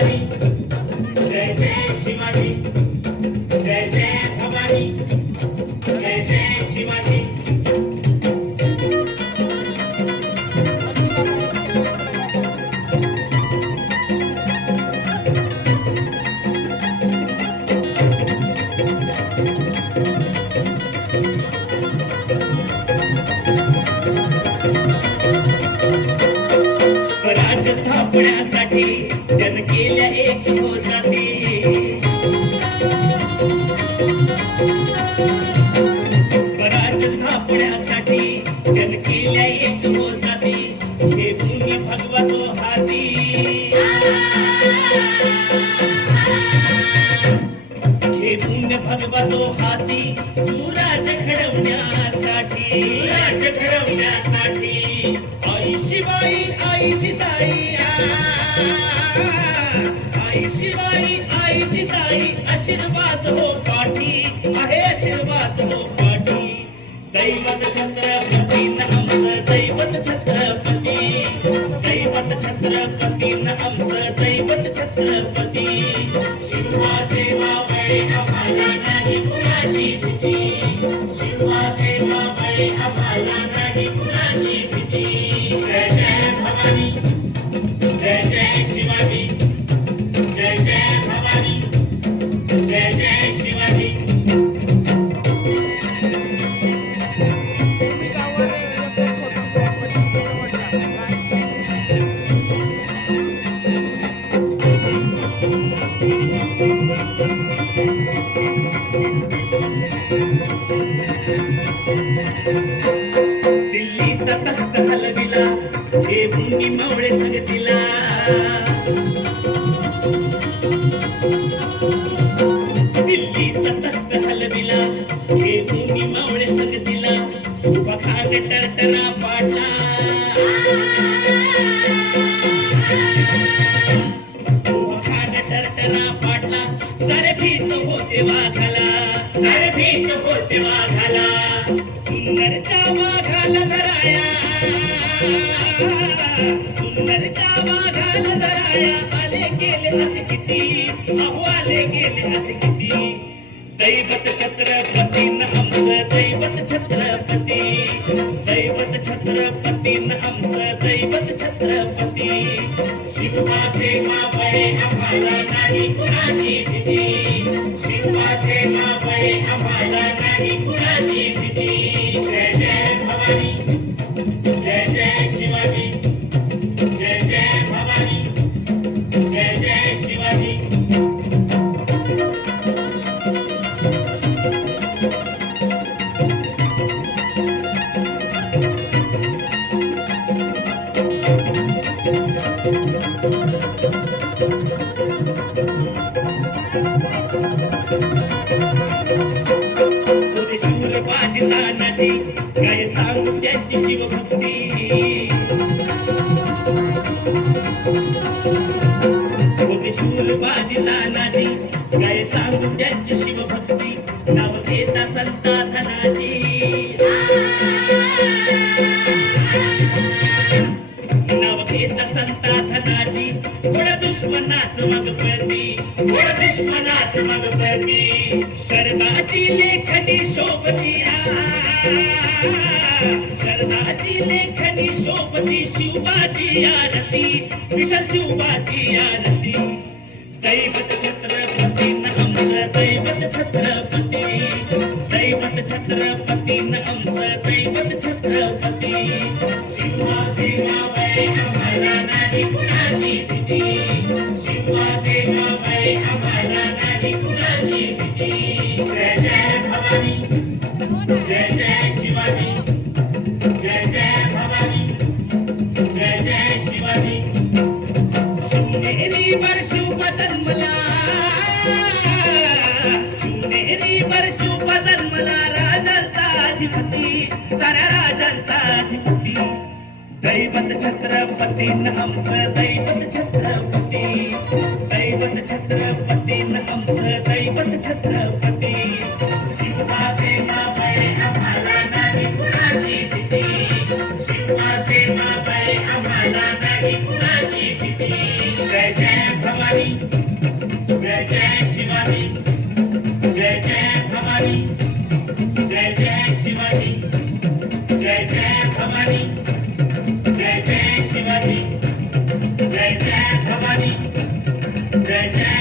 भवानी जय जय शिवाजी जय जय भवानी जय जय शिवाजी स्वराज्य स्थापण्यासाठी जन केल्या एक हो जाती स्वराज्य स्थापण्यासाठी जन केल्या एक हो जाती हे भूमी भगवतो हाती हे भूमी भगवतो हाती सुराज्य घडवण्यासाठी राज्य घडवण्यासाठी आई शिवाई आईची जाई आई शिवाई आईची जाई आशीर्वाद हो पाठी आहे आशीर्वाद हो पाठी दैवत छत्रपती न आमचं दैवत छत्रपती दैवत छत्रपती न आमचं दैवत छत्रपती शिवाचे मावळे आम्हाला नाही कुणाची भीती शिवाचे मावळे आम्हाला नाही कुणाची भीती जय जय भवानी जय जय शिवाजी जय जय भवानी जय जय शिवाजी दिल्लीचा तख्त हलविला हे भूमी मावळे संगतीला दिल्लीचा तख्त हलविला हे भूमी मावळे संगतीला उभा खाग टरटरा पाडला उभा खाग टरटरा पाडला सारे भीत होते वाघाला सारे भीत होते वाघाला सुंदरच्या वाघाला धराया सुंदरच्या वाघाला धराया आले गेले असे किती अहो आले गेले असे किती दैवत छत्रपती न आमचं दैवत छत्रपती दैवत छत्रपती न आमचं दैवत छत्रपती शिवाचे मावळे आम्हाला नाही कुणाची भीती शिवाचे मावळे आम्हाला नाही कुणाची भीती जय जय भवानी जय जय शिवाजी जय जय भवानी जय जय शिवाजी शूरबाजी नानाजी काय सांगू त्यांची शिवभक्ती शूरबाजी नानाजी काय सांगू त्यांची शिवभक्ती नाव घेता संता धनाजी नाव घेता संता धनाजी थोड्या दुश्मनाच मग पळती थोड्या दुश्मनाच मग पळती शरदाची लेखनी शोभती शरदाची लेखनी शोभती शिवबाची आरती विशाल शिवबाची आरती दैवत छत्रपती न आमचं दैवत छत्रपती दैवत छत्रपती न आमचं दैवत छत्रपती शिवाचे मावळे आम्हाला नाही कुणाची भीती शिवाचे मावळे आम्हाला नाही कुणाची भीती जय जय भवानी जय जय शिवाजी जय जय भवानी जय जय शिवाजी शिवनेरी वर शिव जन्मला शिवनेरी वर शिव जन्मला राजांचा अधिपती साऱ्या राजांचा अधिपती दैवत छत्रपती न आमचं दैवत छत्रपती दैवत छत्रपती न आमचं दैवत छत्रपती शिवाचे मावळे आम्हाला नाही कुणाची भीती शिवाचे मावळे आम्हाला नाही कुणाची भीती जय जय भवानी भवानी जय जय शिवाजी जय जय भवानी जय जय शिवाजी जय जय भवानी जय जय शिवाजी जय जय भवानी जय जय